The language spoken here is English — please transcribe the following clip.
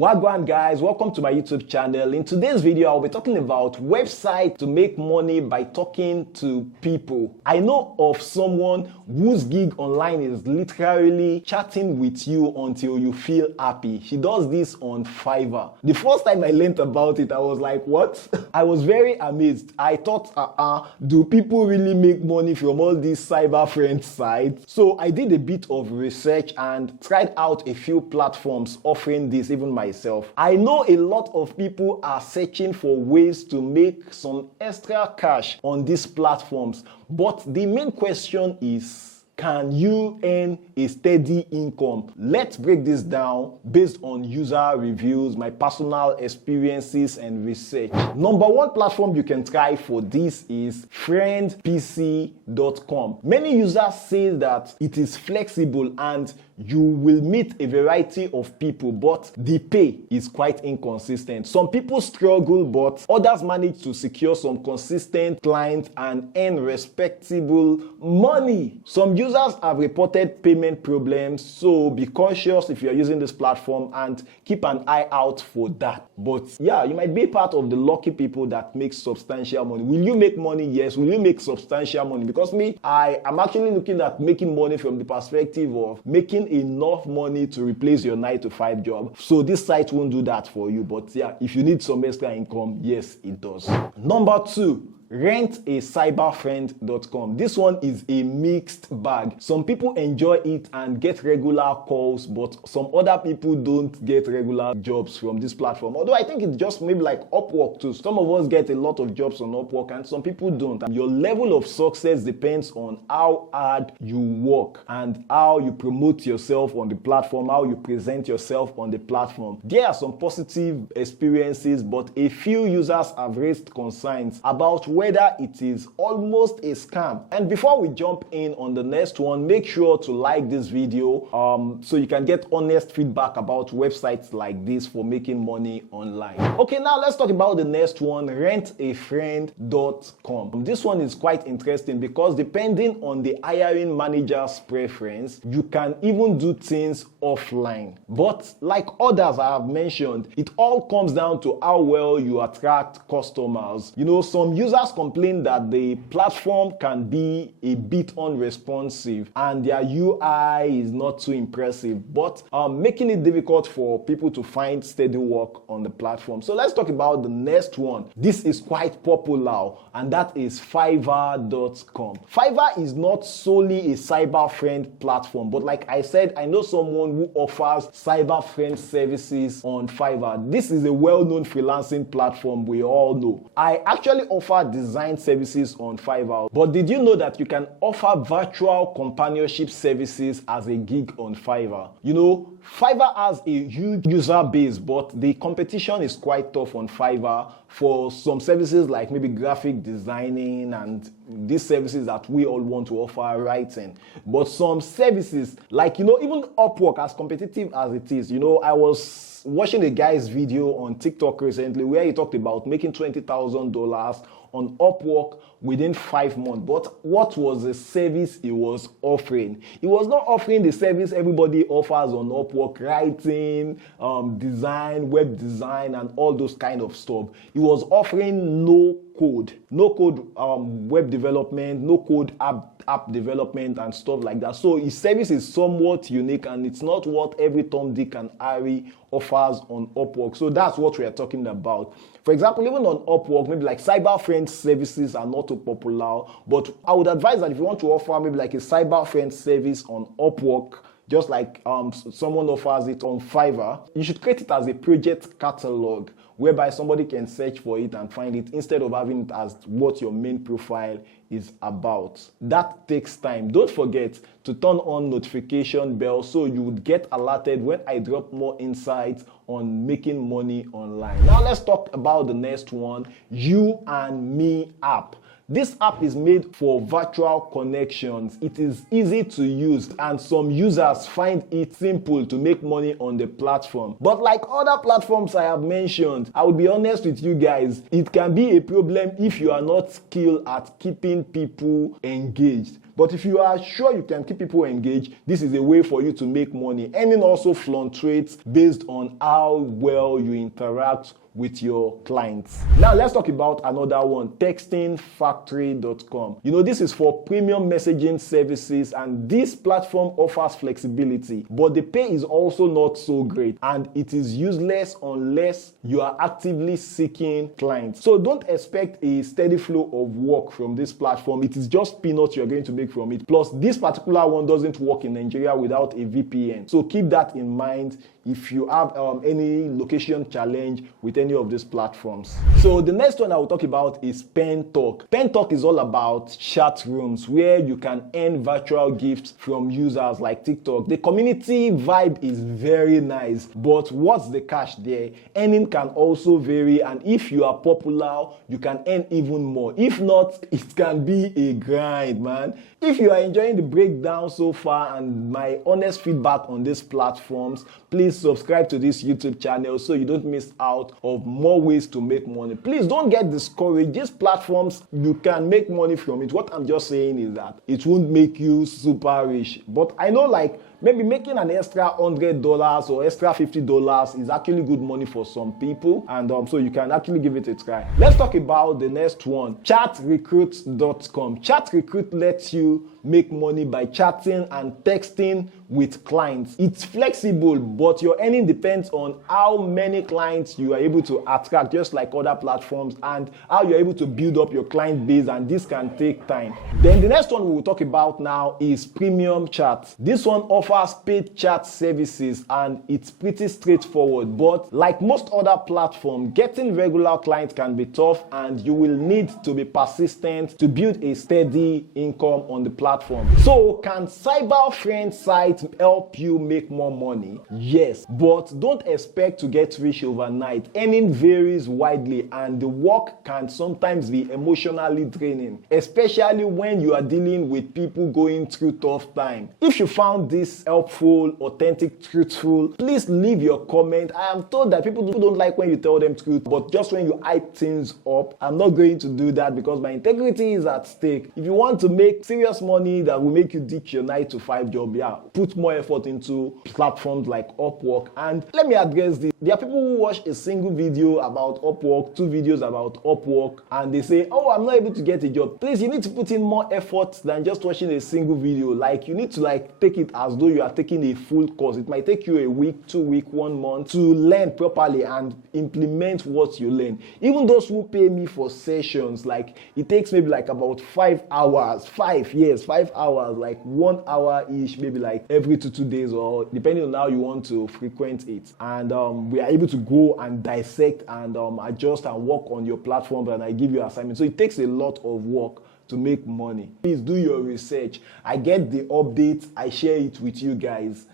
Wagwan guys, welcome to my YouTube channel. In today's video, I'll be talking about website to make money by talking to people. I know of someone whose gig online is literally chatting with you until you feel happy. She does this on Fiverr. The first time I learned about it, I was like, what? I was very amazed. I thought, do people really make money from all these cyber friend sites? So I did a bit of research and tried out a few platforms offering this, even myself. I know a lot of people are searching for ways to make some extra cash on these platforms, but the main question is, can you earn a steady income? Let's break this down based on user reviews, my personal experiences and research. Number one platform you can try for this is FriendPC.com. Many users say that it is flexible and you will meet a variety of people, but the pay is quite inconsistent. Some people struggle, but others manage to secure some consistent clients and earn respectable money. Some users have reported payment problems, so be cautious if you're using this platform and keep an eye out for that. But yeah, you might be part of the lucky people that make substantial money. Will you make money? Yes. Will you make substantial money? Because me, I am actually looking at making money from the perspective of making enough money to replace your 9-to-5 job. So this site won't do that for you. But yeah, if you need some extra income, yes, it does. Number two, rentacyberfriend.com. This one is a mixed bag. Some people enjoy it and get regular calls, but some other people don't get regular jobs from this platform. Although I think it's just maybe like Upwork too. Some of us get a lot of jobs on Upwork and some people don't. And your level of success depends on how hard you work and how you promote yourself on the platform, how you present yourself on the platform. There are some positive experiences, but a few users have raised concerns about whether it is almost a scam. And before we jump in on the next one, make sure to like this video so you can get honest feedback about websites like this for making money online. Okay, now let's talk about the next one, rentafriend.com. This one is quite interesting because depending on the hiring manager's preference, you can even do things offline. But like others I have mentioned, it all comes down to how well you attract customers. You know, some users complain that the platform can be a bit unresponsive and their UI is not too impressive, but making it difficult for people to find steady work on the platform. So let's talk about the next one. This is quite popular, and that is Fiverr.com. Fiverr is not solely a cyber friend platform, but like I said, I know someone who offers cyber friend services on Fiverr. This is a well-known freelancing platform we all know. I actually offer design services on Fiverr. But did you know that you can offer virtual companionship services as a gig on Fiverr? You know, Fiverr has a huge user base, but the competition is quite tough on Fiverr for some services like maybe graphic designing and these services that we all want to offer, writing. But some services like, you know, even Upwork, as competitive as it is, you know, I was watching a guy's video on TikTok recently where he talked about making $20,000 on Upwork within 5 months. But what was the service he was offering? He was not offering the service everybody offers on Upwork, writing, design, web design, and all those kind of stuff. He was offering no code web development, no code app development and stuff like that. So his service is somewhat unique and it's not what every Tom, Dick and Harry offers on Upwork. So that's what we are talking about. For example, even on Upwork, maybe like cyber friend services are not too popular, but I would advise that if you want to offer maybe like a cyber friend service on Upwork, just like someone offers it on Fiverr, you should create it as a project catalog whereby somebody can search for it and find it instead of having it as what your main profile is about. That takes time. Don't forget to turn on notification bell so you would get alerted when I drop more insights on making money online. Now let's talk about the next one, You and Me app. This app is made for virtual connections. It is easy to use and some users find it simple to make money on the platform. But like other platforms I have mentioned, I will be honest with you guys, it can be a problem if you are not skilled at keeping people engaged. But if you are sure you can keep people engaged, this is a way for you to make money. Earning also fluctuates based on how well you interact with your clients. Now let's talk about another one, textingfactory.com. This is for premium messaging services, and this platform offers flexibility, but the pay is also not so great, and it is useless unless you are actively seeking clients. So don't expect a steady flow of work from this platform. It is just peanuts you're going to make from it. Plus, this particular one doesn't work in Nigeria without a VPN. So keep that in mind if you have any location challenge with any of these platforms. So the next one I will talk about is Pen Talk. Pen Talk is all about chat rooms where you can earn virtual gifts from users like TikTok. The community vibe is very nice, but what's the catch there? Earning can also vary, and if you are popular, you can earn even more. If not, it can be a grind, man. If you are enjoying the breakdown so far and my honest feedback on these platforms, please subscribe to this YouTube channel so you don't miss out of more ways to make money. Please don't get discouraged. These platforms, you can make money from it. What I'm just saying is that it won't make you super rich. But I know, like, maybe making an extra $100 or extra $50 is actually good money for some people, and so you can actually give it a try. Let's talk about the next one, chatrecruit.com. Chatrecruit lets you make money by chatting and texting with clients. It's flexible, but your earning depends on how many clients you are able to attract, just like other platforms, and how you're able to build up your client base, and this can take time. Then the next one we will talk about now is Premium Chat. This one offers paid chat services, and it's pretty straightforward, but like most other platforms, getting regular clients can be tough, and you will need to be persistent to build a steady income on the platform. So can cyber friend sites help you make more money? Yes, but don't expect to get rich overnight. Earning varies widely, and the work can sometimes be emotionally draining, especially when you are dealing with people going through tough time. If you found this helpful, authentic, truthful, please leave your comment. I am told that people don't like when you tell them truth, but just when you hype things up. I'm not going to do that because my integrity is at stake. If you want to make serious money that will make you ditch your 9-to-5 job, put more effort into platforms like Upwork. And let me address this. There are people who watch a single video about Upwork, 2 videos about Upwork, and they say, oh, I'm not able to get a job. Please, you need to put in more effort than just watching a single video. Like, you need to take it as though you are taking a full course. It might take you a week, 2 weeks, 1 month to learn properly and implement what you learn. Even those who pay me for sessions, it takes maybe about 5 hours, 5 hours, like 1 hour each, maybe every 2 days, or depending on how you want to frequent it. And we are able to go and dissect and adjust and work on your platform, and I give you assignments. So it takes a lot of work to make money. Please do your research. I get the updates, I share it with you guys.